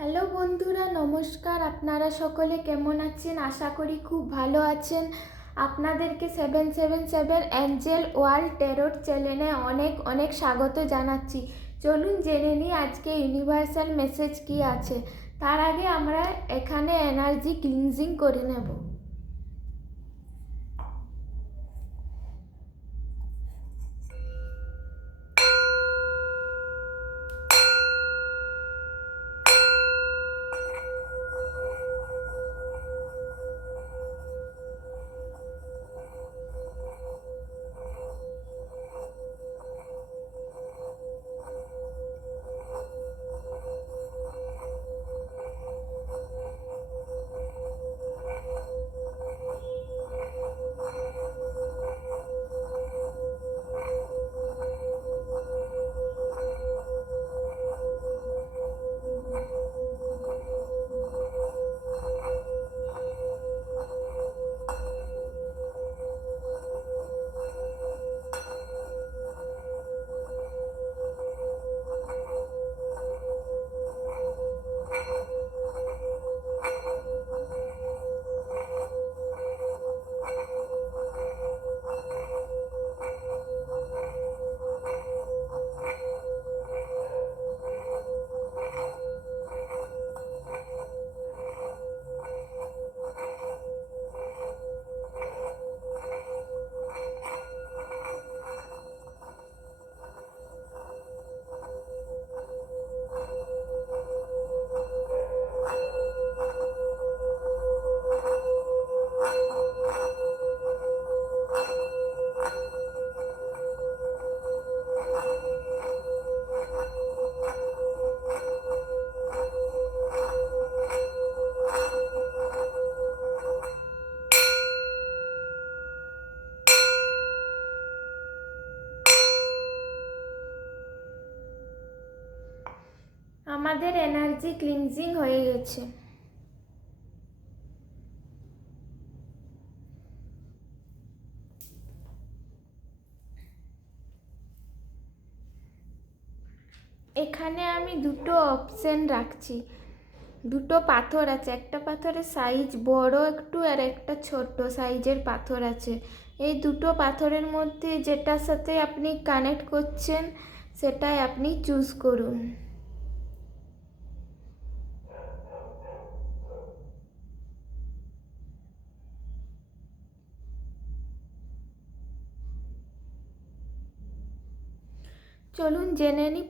Hello বন্ধুরা, নমস্কার। আপনারা সকলে কেমন আছেন? আশা করি খুব ভালো আছেন। আপনাদেরকে 777 অ্যাঞ্জেল ওয়ার্ল্ড ট্যারোট চ্যানেলে অনেক অনেক স্বাগত জানাচ্ছি। চলুন জেনে নিই আজকে ইউনিভার্সাল মেসেজ কি আছে। তার আগে আমরা এখানে এনার্জি ক্লিনজিং করে নেব। আমাদের এনার্জি ক্লিনজিং হয়ে গেছে। এখানে আমি দুটো অপশন রাখছি। দুটো পাথর আছে, একটা পাথরের সাইজ বড় একটু আর একটা ছোট সাইজের পাথর আছে। এই দুটো পাথরের মধ্যে যেটার সাথে আপনি কানেক্ট করছেন সেটাই আপনি চুজ করুন। চলুন জেনে নিই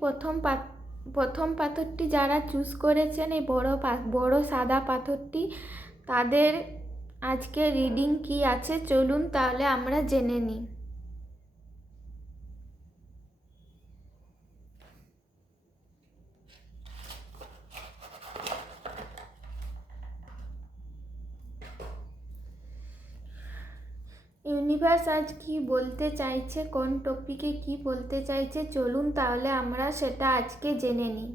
প্রথম পাথরটি যারা চুজ করেছেন, এই বড় সাদা পাথরটি, তাদের আজকে রিডিং কি আছে চলুন তাহলে আমরা জেনে নিই। ইউনিভার্স আজ কি বলতে চাইছে, কোন টপিকে কি বলতে চাইছে, চলুন তাহলে আমরা সেটা আজকে জেনে নিই।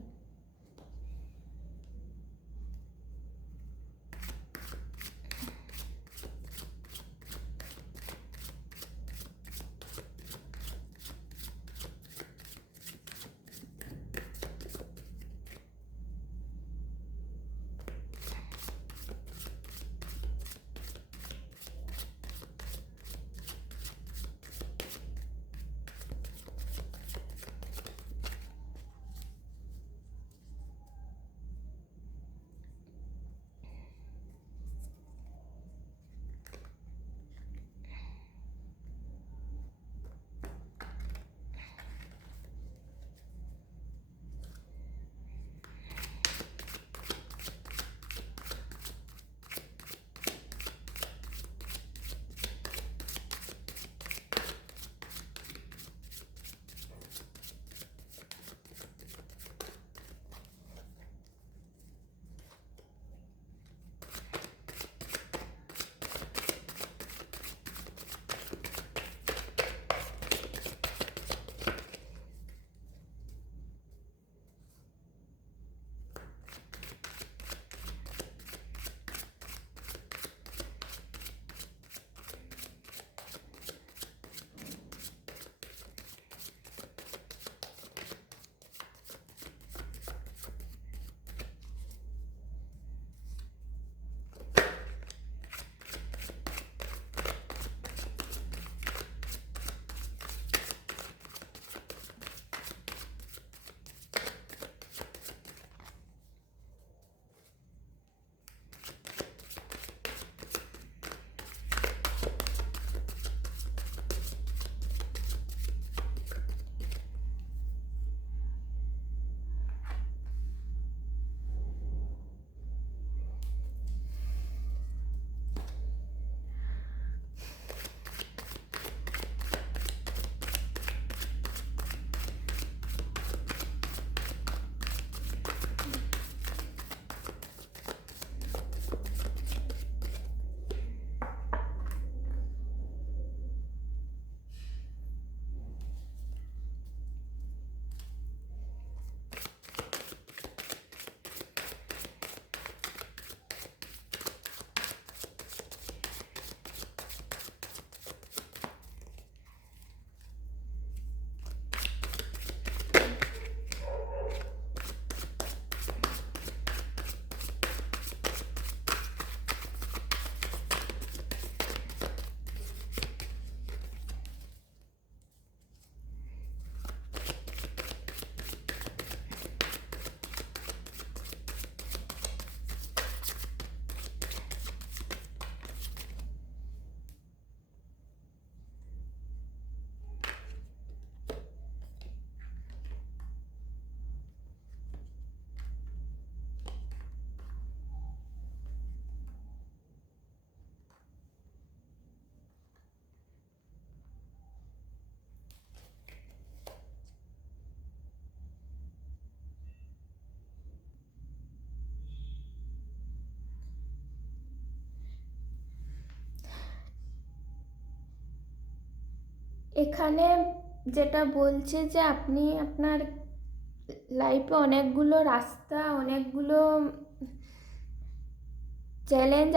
এখানে যেটা বলছে যে আপনি আপনার লাইফে অনেকগুলো রাস্তা, অনেকগুলো চ্যালেঞ্জ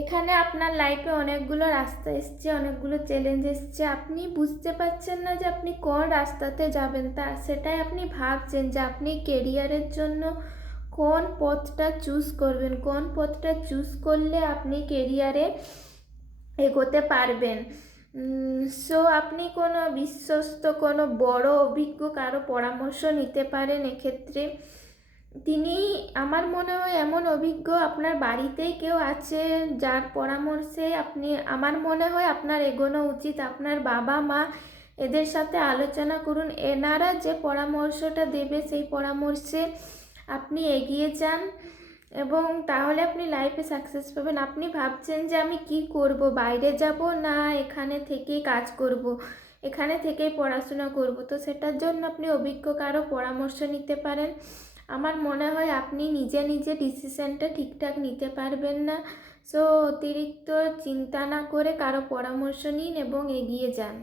এখানে আপনার লাইফে অনেকগুলো রাস্তা এসছে, অনেকগুলো চ্যালেঞ্জ এসছে। আপনি বুঝতে পারছেন না যে আপনি কোন রাস্তাতে যাবেন, সেটাই আপনি ভাবছেন যে আপনি কেরিয়ারের জন্য কোন পথটা চুজ করবেন, কোন পথটা চুজ করলে আপনি কেরিয়ারে এগোতে পারবেন। সো আপনি কোনো বিশ্বস্ত, কোনো বড় অভিজ্ঞ কারো পরামর্শ নিতে পারেন এক্ষেত্রে। তিনি, আমার মনে হয় এমন অভিজ্ঞ আপনার বাড়িতেই কেউ আছে যার পরামর্শে আপনি, আমার মনে হয় আপনার এগোনো উচিত। আপনার বাবা মা, এদের সাথে আলোচনা করুন, এনারা যে পরামর্শটা দেবে সেই পরামর্শে আপনি এগিয়ে যান এবং তাহলে আপনি লাইফে সাকসেস পাবেন। আপনি ভাবছেন যে আমি কি করব, বাইরে যাব না এখানে থেকেই কাজ করব, এখানে থেকেই পড়াশোনা করব, তো সেটার জন্য আপনি অভিজ্ঞ কারো পরামর্শ নিতে পারেন। আমার মনে হয় আপনি নিজে নিজে ডিসিশনটা ঠিকঠাক নিতে পারবেন না। সো অতিরিক্ত চিন্তা না করে কারো পরামর্শ নিন এবং এগিয়ে যান।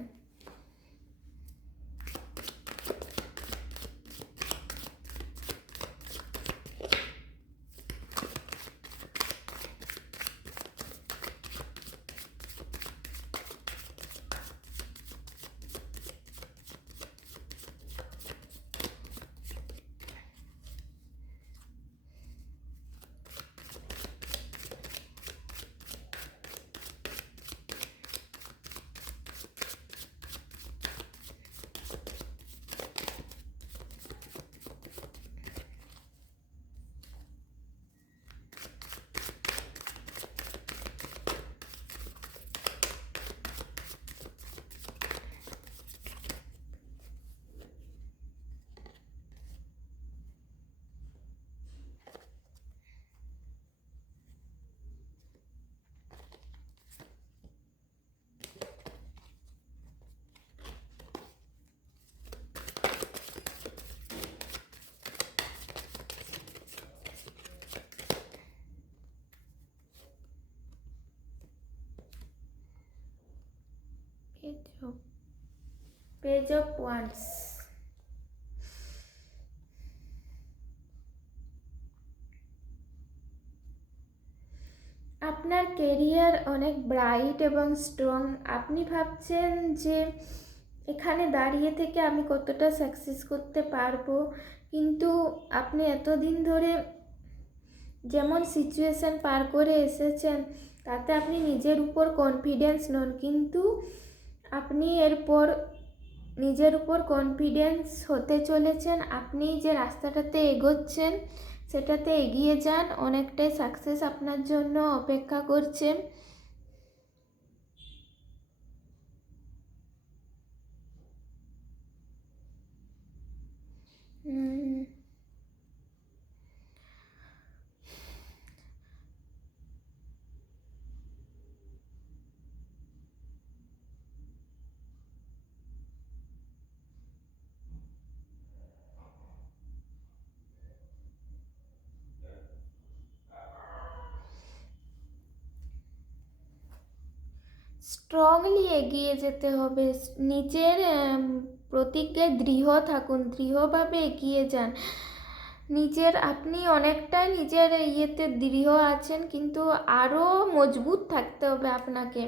Page of Wands. আপনার কেরিয়ার অনেক ব্রাইট এবং স্ট্রং। আপনি ভাবছেন যে এখানে দাঁড়িয়ে থেকে আমি কতটা সাকসেস করতে পারবো, কিন্তু আপনি এতদিন ধরে যেমন সিচুয়েশান পার করে এসেছেন তাতে আপনি নিজের উপর কনফিডেন্স নন, কিন্তু আপনি এরপর নিজের উপর কনফিডেন্স হতে চলেছেন। আপনি যে রাস্তাটাতে এগোচ্ছেন সেটাতে এগিয়ে যান, অনেকটাই সাকসেস আপনার জন্য অপেক্ষা করছে। স্ট্রংলি এগিয়ে যেতে হবে, নিজের প্রতিজ্ঞায় দৃঢ় থাকুন, দৃঢ়ভাবে এগিয়ে যান। আপনি অনেকটাই নিজের ইয়েতে দৃঢ় আছেন, কিন্তু আরও মজবুত থাকতে হবে আপনাকে।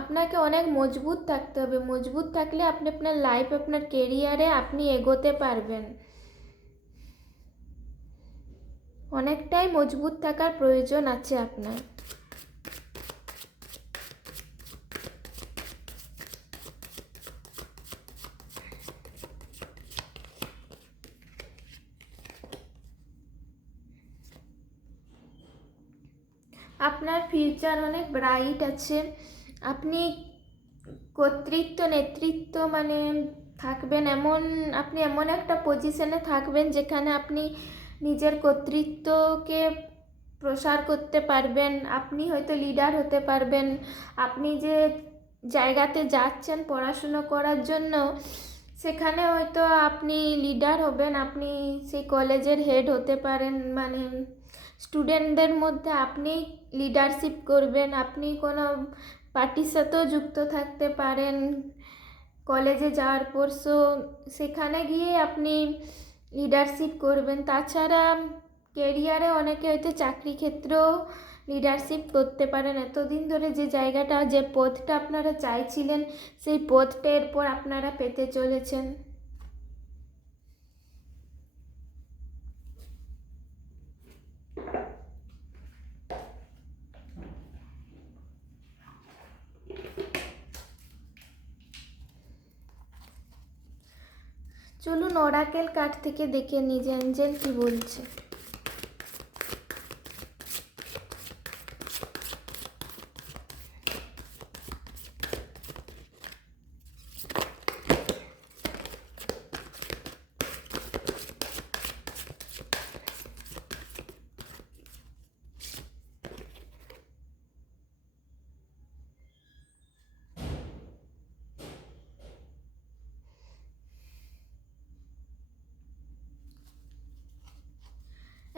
আপনাকে অনেক মজবুত থাকতে হবে, মজবুত থাকলে আপনি আপনার লাইফ, আপনার কেরিয়ারে আপনি এগোতে পারবেন। অনেকটাই মজবুত থাকার প্রয়োজন আছে আপনার। আপনার ফিউচার অনেক ব্রাইট আছে। আপনি নেতৃত্ব মানে থাকবেন, আপনি এমন একটা পজিশনে থাকবেন যেখানে আপনি নিজের কর্তৃত্বকে প্রসার করতে পারবেন। আপনি হয়তো লিডার হতে পারবেন। আপনি যে জায়গাতে যাচ্ছেন পড়াশুনো করার জন্য, সেখানে হয়তো আপনি লিডার হবেন, আপনি সেই কলেজের হেড হতে পারেন, মানে স্টুডেন্টদের মধ্যে আপনি লিডারশিপ করবেন, আপনি কোনো পার্টির সাথেও যুক্ত থাকতে পারেন কলেজে যাওয়ার পর। সো সেখানে গিয়ে আপনি লিডারশিপ করবেন। তাছাড়া কেরিয়ারে অনেকে হয়তো চাকরি ক্ষেত্রেও লিডারশিপ করতে পারেন। এতদিন ধরে যে জায়গাটা, যে পদটা আপনারা চাইছিলেন, সেই পদটা এরপর আপনারা পেতে চলেছেন। চলুন ওরাকেল কার্ড থেকে দেখে নিই যে অ্যাঞ্জেল কি বলছে।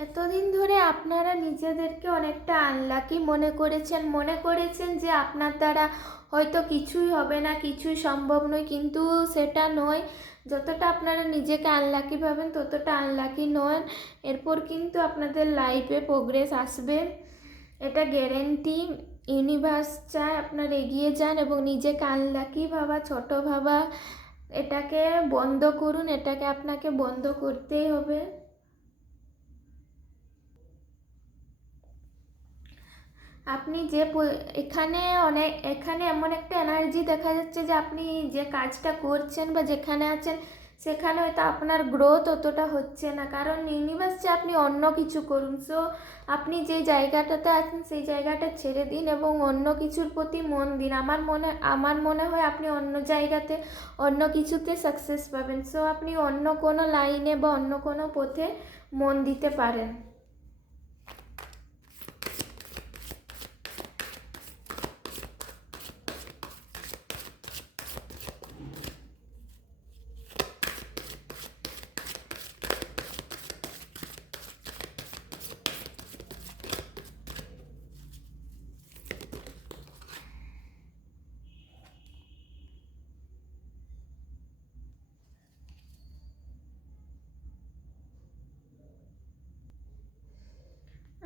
এতদিন ধরে আপনারা নিজেদেরকে অনেকটা আনলাকি মনে করেছেন যে আপনার দ্বারা হয়তো কিছুই হবে না, কিছুই সম্ভব নয়, কিন্তু সেটা নয়। যতটা আপনারা নিজেকে আনলাকি ভাবেন ততটা আনলাকি নন। এরপর কিন্তু আপনাদের লাইফে প্রোগ্রেস আসবে, এটা গ্যারেন্টি। ইউনিভার্স চায় আপনারা এগিয়ে যান এবং নিজেকে আনলাকি ভাবা, ছোট ভাবা, এটাকে বন্ধ করুন। এটাকে আপনাকে বন্ধ করতেই হবে। আপনি যে এখানে এমন একটা এনার্জি দেখা যাচ্ছে যে আপনি যে কাজটা করছেন বা যেখানে আছেন সেখানে হয়তো আপনার গ্রোথ অতটা হচ্ছে না, কারণ ইউনিভার্স চায় আপনি অন্য কিছু করুন। সো আপনি যে জায়গাটাতে আছেন সেই জায়গাটা ছেড়ে দিন এবং অন্য কিছুর প্রতি মন দিন। আমার মনে হয় আপনি অন্য জায়গাতে, অন্য কিছুতে সাকসেস পাবেন। সো আপনি অন্য কোনো লাইনে বা অন্য কোনো পথে মন দিতে পারেন।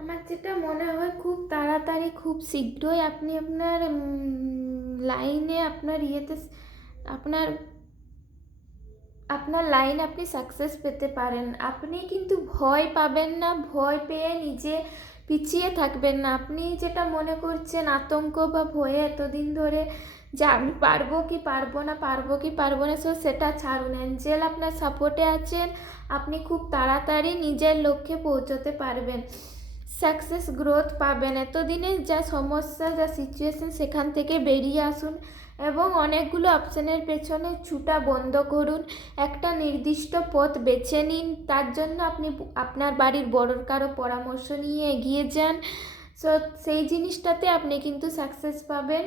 আমার যেটা মনে হয় খুব তাড়াতাড়ি, খুব শীঘ্রই আপনি আপনার লাইনে, আপনার আপনার লাইনে আপনি সাকসেস পেতে পারেন। আপনি কিন্তু ভয় পাবেন না, ভয় পেয়ে নিজে পিছিয়ে থাকবেন না। আপনি যেটা মনে করছেন আতঙ্ক বা ভয়ে এতদিন ধরে যে আমি পারবো কি পারবো না, পারবো কি পারবো না, সো সেটা ছাড়ুন। অ্যাঞ্জেল আপনার সাপোর্টে আছেন, আপনি খুব তাড়াতাড়ি নিজের লক্ষ্যে পৌঁছতে পারবেন, সাকসেস গ্রোথ পাবেন। এতদিনে যা সমস্যা, যা সিচুয়েশন, সেখান থেকে বেরিয়ে আসুন এবং অনেকগুলো অপশানের পেছনে ছুটা বন্ধ করুন। একটা নির্দিষ্ট পথ বেছে নিন, তার জন্য আপনি আপনার বাড়ির বড়োর কারো পরামর্শ নিয়ে এগিয়ে যান। সো সেই জিনিসটাতে আপনি কিন্তু সাকসেস পাবেন।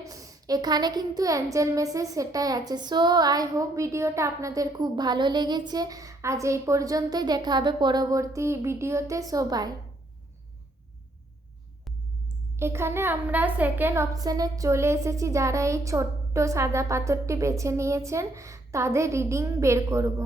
এখানে কিন্তু অ্যাঞ্জেল মেসেজ সেটাই আছে। সো আই হোপ ভিডিওটা আপনাদের খুব ভালো লেগেছে। আজ এই পর্যন্তই, দেখা হবে পরবর্তী ভিডিওতে। So bye. এখানে আমরা সেকেন্ড অপশানে চলে এসেছি। যারা এই ছোট্ট সাদা পাথরটি বেছে নিয়েছেন তাদের রিডিং বের করব।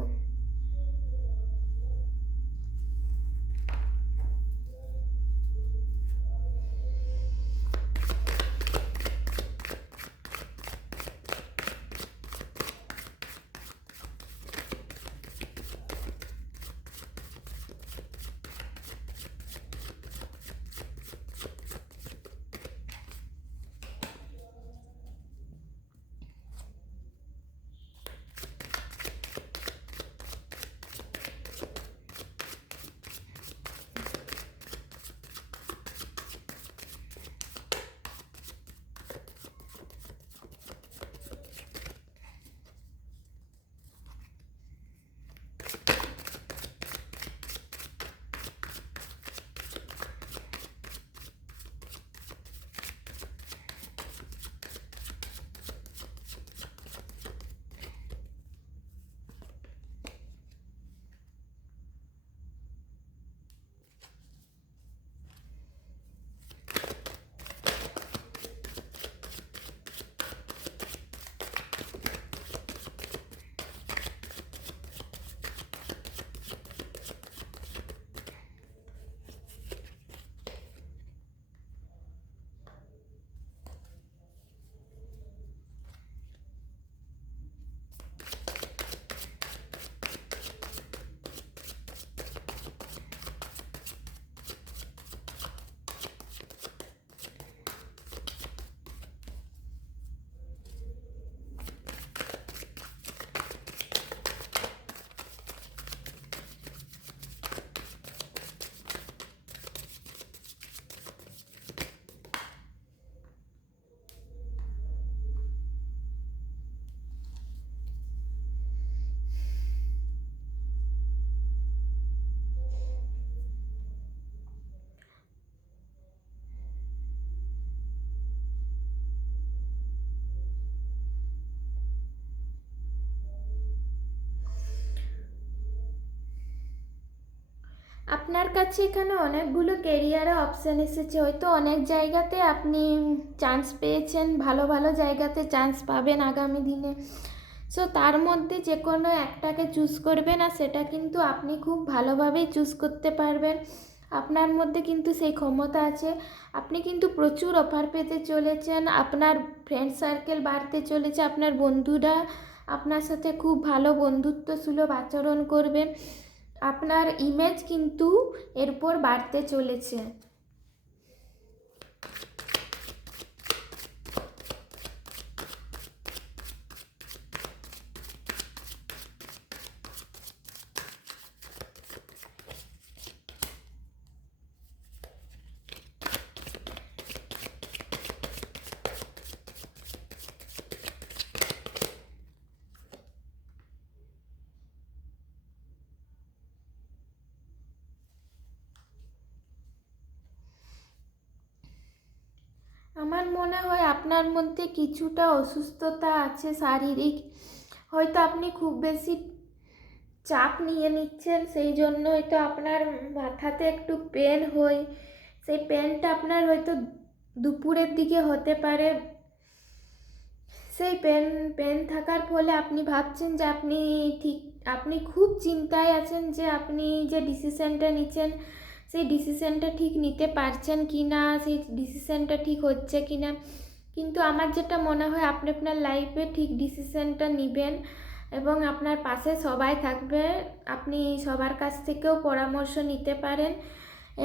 আপনার কাছে এখানে অনেকগুলো কেরিয়ারে অপশান এসেছে, হয়তো অনেক জায়গাতে আপনি চান্স পেয়েছেন, ভালো ভালো জায়গাতে চান্স পাবেন আগামী দিনে। সো তার মধ্যে যে কোনো একটাকে চুজ করবেন, আর সেটা কিন্তু আপনি খুব ভালোভাবেই চুজ করতে পারবেন। আপনার মধ্যে কিন্তু সেই ক্ষমতা আছে। আপনি কিন্তু প্রচুর অফার পেতে চলেছেন, আপনার ফ্রেন্ড সার্কেল বাড়তে চলেছে, আপনার বন্ধুরা আপনার সাথে খুব ভালো বন্ধুত্বসুলভ আচরণ করবেন, আপনার ইমেজ কিন্তু এরপর বাড়তে চলেছে। আমার মনে হয় আপনার মধ্যে কিছুটা অসুস্থতা আছে শারীরিক, হয়তো আপনি খুব বেশি চাপ নিয়ে নিচ্ছেন, সেই জন্য হয়তো আপনার মাথাতে একটু পেন হয়। সেই পেনটা আপনার হয়তো দুপুরের দিকে হতে পারে। সেই পেন থাকার ফলে আপনি ভাবছেন যে আপনি খুব চিন্তায় আছেন যে আপনি যে ডিসিশনটা নিচ্ছেন সেই ডিসিশনটা ঠিক নিতে পারছেন কি না, সেই ডিসিশনটা ঠিক হচ্ছে কি না। কিন্তু আমার যেটা মনে হয় আপনি আপনার লাইফে ঠিক ডিসিশনটা নেবেন এবং আপনার পাশে সবাই থাকবে। আপনি সবার কাছ থেকেও পরামর্শ নিতে পারেন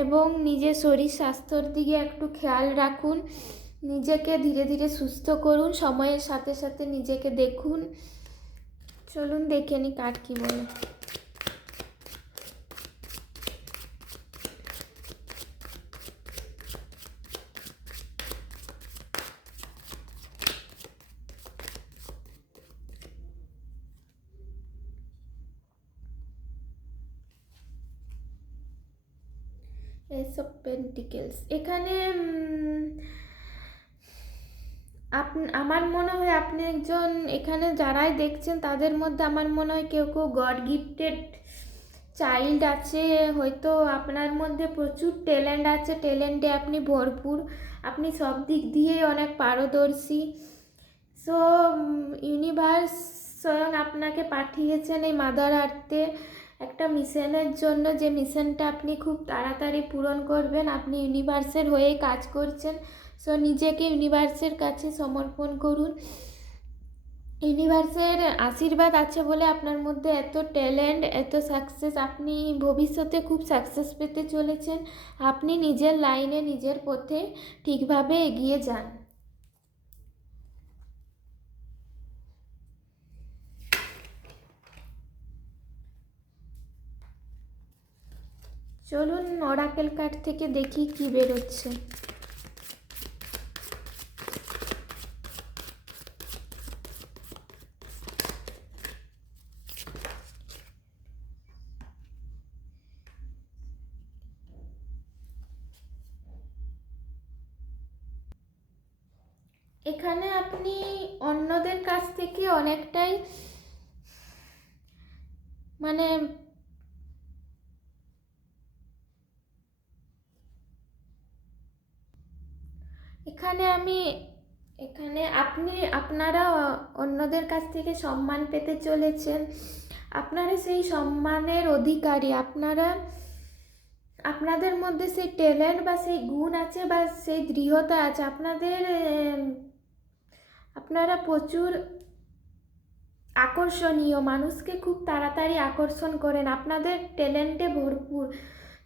এবং নিজের শরীর স্বাস্থ্যর দিকে একটু খেয়াল রাখুন। নিজেকে ধীরে ধীরে সুস্থ করুন, সময়ের সাথে সাথে নিজেকে দেখুন। চলুন দেখে নি কার কী বলে। এস অফ পেন্টিকেলস এখানে আমার মনে হয় আপনি একজন, এখানে যারাই দেখছেন তাদের মধ্যে আমার মনে হয় কেউ কেউ গড গিফটেড চাইল্ড আছে, হয়তো আপনার মধ্যে প্রচুর ট্যালেন্ট আছে, ট্যালেন্টে আপনি ভরপুর, আপনি সব দিক দিয়েই অনেক পারদর্শী। সো ইউনিভার্স স্বয়ং আপনাকে পাঠিয়েছেন এই মাদার আর্থে একটা মিশনের জন্য, যে মিশনটা আপনি খুব তাড়াতাড়ি পূরণ করবেন। আপনি ইউনিভার্সের হয়েই কাজ করছেন। সো নিজেকে ইউনিভার্সের কাছে সমর্পণ করুন। ইউনিভার্সের আশীর্বাদ আছে বলে আপনার মধ্যে এত ট্যালেন্ট, এত সাকসেস, আপনি ভবিষ্যতে খুব সাকসেস পেতে চলেছেন। আপনি নিজের লাইনে নিজের পথে ঠিকভাবে এগিয়ে যান। চলুন অরাকেল কার্ড থেকে দেখি কি বেরোচ্ছে। এখানে আপনি অন্যদের কাছ থেকে অনেকটাই মানে এখানে আপনারা অন্যদের কাছ থেকে সম্মান পেতে চলেছেন। আপনারা সেই সম্মানের অধিকারী। আপনাদের মধ্যে সেই ট্যালেন্ট বা সেই গুণ আছে বা সেই দৃঢ়তা আছে। আপনারা প্রচুর আকর্ষণীয়, মানুষকে খুব তাড়াতাড়ি আকর্ষণ করেন, আপনাদের ট্যালেন্টে ভরপুর।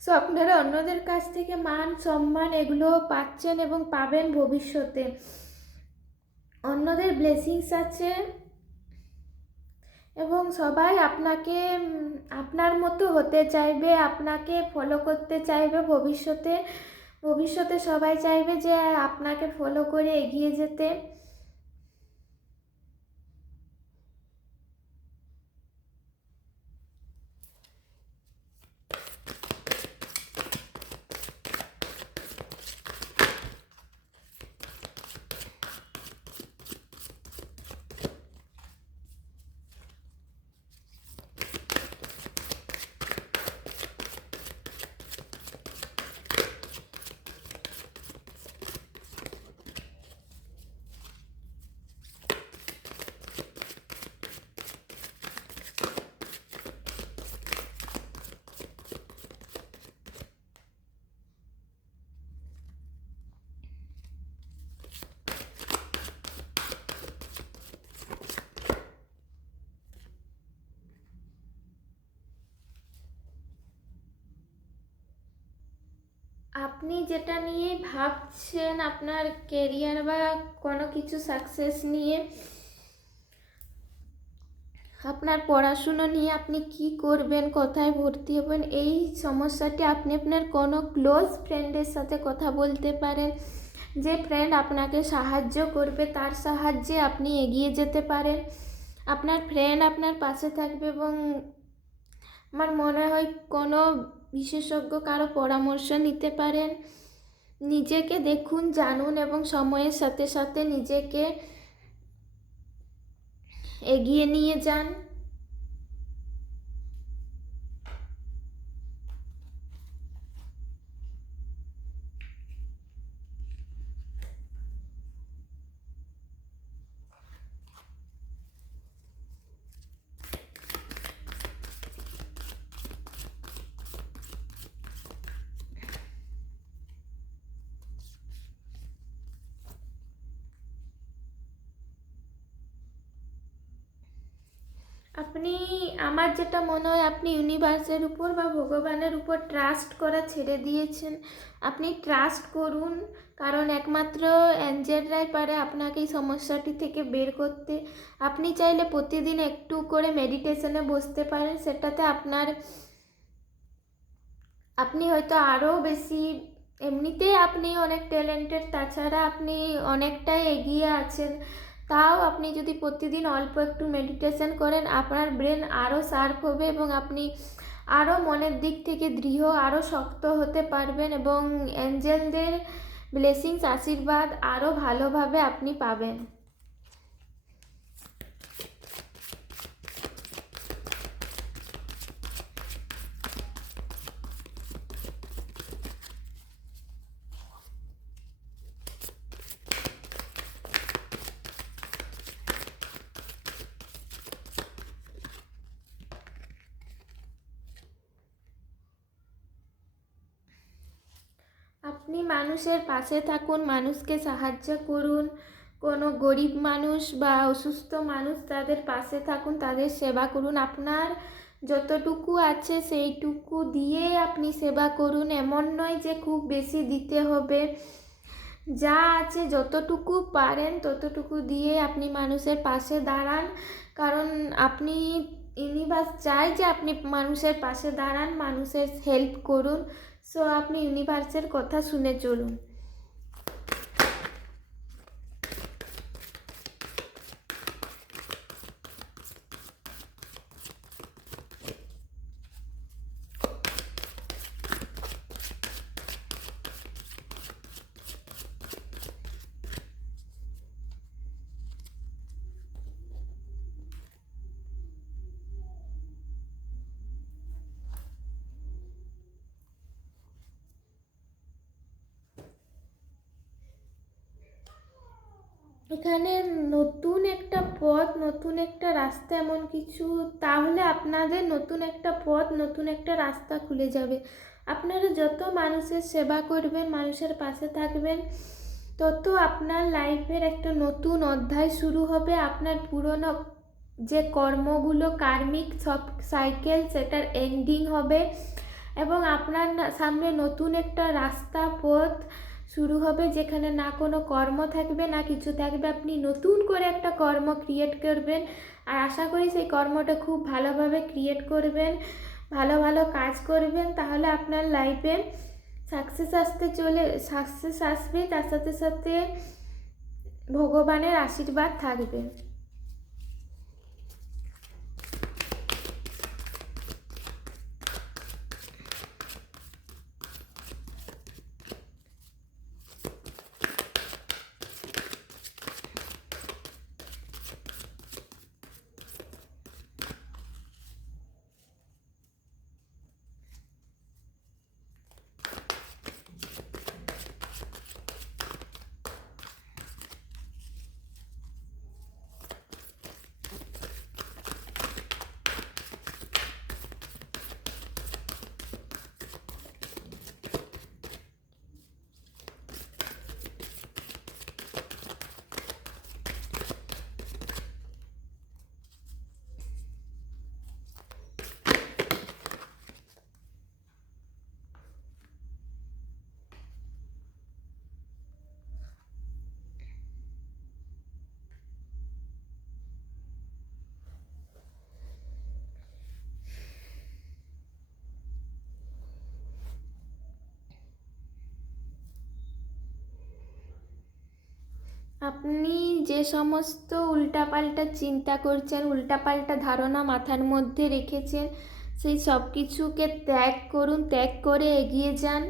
সো আপনারা অন্যদের কাছ থেকে মান সম্মান এগুলো পাচ্ছেন এবং পাবেন ভবিষ্যতে। অন্যদের ব্লেসিংস আছে এবং সবাই আপনার মতো হতে চাইবে, আপনাকে ফলো করতে চাইবে ভবিষ্যতে সবাই চাইবে যে আপনাকে ফলো করে এগিয়ে যেতে। আপনি যেটা নিয়ে ভাবছেন, আপনার কেরিয়ার বা কোনো কিছু সাকসেস নিয়ে, আপনার পড়াশুনো নিয়ে আপনি কি করবেন, কোথায় ভর্তি হবেন, এই সমস্যাটি আপনি আপনার কোনো ক্লোজ ফ্রেন্ডের সাথে কথা বলতে পারেন। যে ফ্রেন্ড আপনাকে সাহায্য করবে, তার সাহায্যে আপনি এগিয়ে যেতে পারেন। আপনার ফ্রেন্ড আপনার পাশে থাকবে এবং আমার মনে হয় কোনো বিশেষজ্ঞ কারো পরামর্শ নিতে পারেন। নিজেকে দেখুন, জানুন এবং সময়ের সাথে সাথে নিজেকে এগিয়ে নিয়ে যান। আপনি, আমার যেটা মনে হয়, আপনি ইউনিভার্সের উপর বা ভগবানের উপর ট্রাস্ট করা ছেড়ে দিয়েছেন। আপনি ট্রাস্ট করুন, কারণ একমাত্র অ্যাঞ্জেলরাই পারে আপনাকে এই সমস্যাটি থেকে বের করতে। আপনি চাইলে প্রতিদিন একটু করে মেডিটেশনে বসতে পারেন, সেটাতে আপনি হয়তো আরও বেশি, এমনিতেই আপনি অনেক ট্যালেন্টেড, তাছাড়া আপনি অনেকটাই এগিয়ে আছেন। তাও আপনি যদি প্রতিদিন অল্প একটু মেডিটেশন করেন, আপনার ব্রেন আরও শার্প হবে এবং আপনি আরও মনের দিক থেকে দৃঢ়, আরও শক্ত হতে পারবেন এবং অ্যাঞ্জেলদের ব্লেসিংস, আশীর্বাদ আরও ভালোভাবে আপনি পাবেন। আপনি মানুষের পাশে থাকুন, মানুষকে সাহায্য করুন। কোনো গরিব মানুষ বা অসুস্থ মানুষ, তাদের পাশে থাকুন, তাদের সেবা করুন। আপনার যতটুকু আছে সেইটুকু দিয়ে আপনি সেবা করুন। এমন নয় যে খুব বেশি দিতে হবে, যা আছে যতটুকু পারেন ততটুকু দিয়ে আপনি মানুষের পাশে দাঁড়ান। কারণ আপনি, ইউনিভার্স চায় যে আপনি মানুষের পাশে দাঁড়ান, মানুষের হেল্প করুন। সো আপনি ইউনিভার্সের কথা শুনে চলুন। এখানে নতুন একটা পথ, নতুন একটা রাস্তা, এমন কিছু, তাহলে আপনাদের নতুন একটা পথ, নতুন একটা রাস্তা খুলে যাবে। আপনারা যত মানুষের সেবা করবেন, মানুষের পাশে থাকবেন, তত আপনার লাইফের একটা নতুন অধ্যায় শুরু হবে। আপনার পুরনো যে কর্মগুলো, কার্মিক সব সাইকেল, সেটার এন্ডিং হবে এবং আপনার সামনে নতুন একটা রাস্তা, পথ শুরু হবে, যেখানে না কোনো কর্ম থাকবে, না কিছু থাকবে। আপনি নতুন করে একটা কর্ম ক্রিয়েট করবেন, আর আশা করি সেই কর্মটা খুব ভালোভাবে ক্রিয়েট করবেন, ভালো ভালো কাজ করবেন। তাহলে আপনার লাইফে সাকসেস আসবে, তার সাথে সাথে ভগবানের আশীর্বাদ থাকবে। আপনি যে সমস্ত উল্টাপাল্টা চিন্তা করছেন, উল্টাপাল্টা ধারণা মাথার মধ্যে রেখেছেন, সেই সব কিছুকে ত্যাগ করুন, ত্যাগ করে এগিয়ে যান।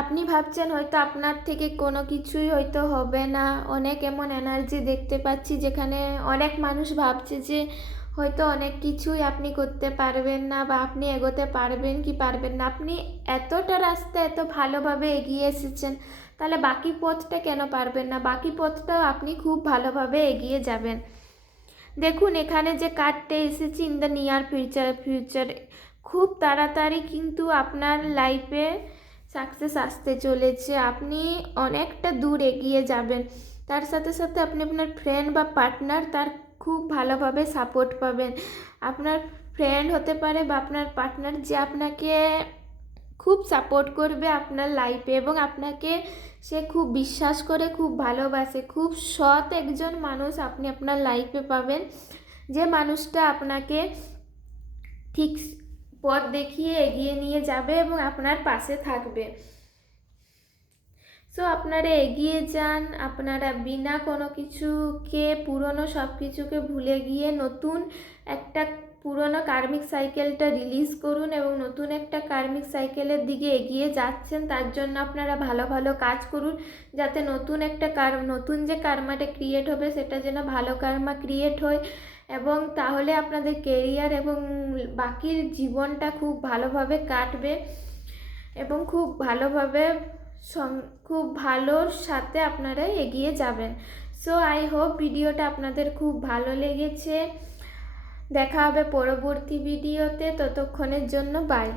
আপনি ভাবছেন হয়তো আপনার থেকে কোনো কিছুই হয়তো হবে না, অনেক এমন এনার্জি দেখতে পাচ্ছি যেখানে অনেক মানুষ ভাবছে যে হয়তো অনেক কিছুই আপনি করতে পারবেন না, বা আপনি এগোতে পারবেন কি পারবেন না। আপনি এতটা রাস্তা এত ভালোভাবে এগিয়ে এসেছেন, তাহলে বাকি পথটা কেন পারবেন না? বাকি পথটাও আপনি খুব ভালোভাবে এগিয়ে যাবেন। দেখুন এখানে যে কার্ডটা এসেছে, ইন দ্য নিয়ার ফিউচার, খুব তাড়াতাড়ি কিন্তু আপনার লাইফে সাকসেস আসতে চলেছে। আপনি অনেকটা দূর এগিয়ে যাবেন। তার সাথে সাথে আপনি আপনার ফ্রেন্ড বা পার্টনার, তার খুব ভালোভাবে সাপোর্ট পাবেন। আপনার ফ্রেন্ড হতে পারে বা আপনার পার্টনার, যে আপনাকে খুব সাপোর্ট করবে আপনার লাইফে, এবং আপনাকে সে খুব বিশ্বাস করে, খুব ভালোবাসে। খুব সৎ একজন মানুষ আপনি আপনার লাইফে পাবেন, যে মানুষটা আপনাকে ঠিক পথ দেখিয়ে এগিয়ে নিয়ে যাবে এবং আপনার পাশে থাকবে। সো আপনারা এগিয়ে যান, আপনারা বিনা কোনো কিছুকে, পুরনো সব কিছুকে ভুলে গিয়ে নতুন একটা, পুরনো কার্মিক সাইকেলটা রিলিজ করুন এবং নতুন একটা কার্মিক সাইকেলের দিকে এগিয়ে যাচ্ছেন। তার জন্য আপনারা ভালো ভালো কাজ করুন, যাতে নতুন একটা নতুন যে কার্মাটা ক্রিয়েট হবে সেটা যেন ভালো কার্মা ক্রিয়েট হয়, এবং তাহলে আপনাদের কেরিয়ার এবং বাকির জীবনটা খুব ভালোভাবে কাটবে এবং খুব ভালোভাবে খুব ভালোর সাথে আপনারা এগিয়ে যাবেন। সো আই হোপ ভিডিওটা আপনাদের খুব ভালো লেগেছে। দেখা হবে পরবর্তী ভিডিওতে, ততক্ষণের জন্য বাই।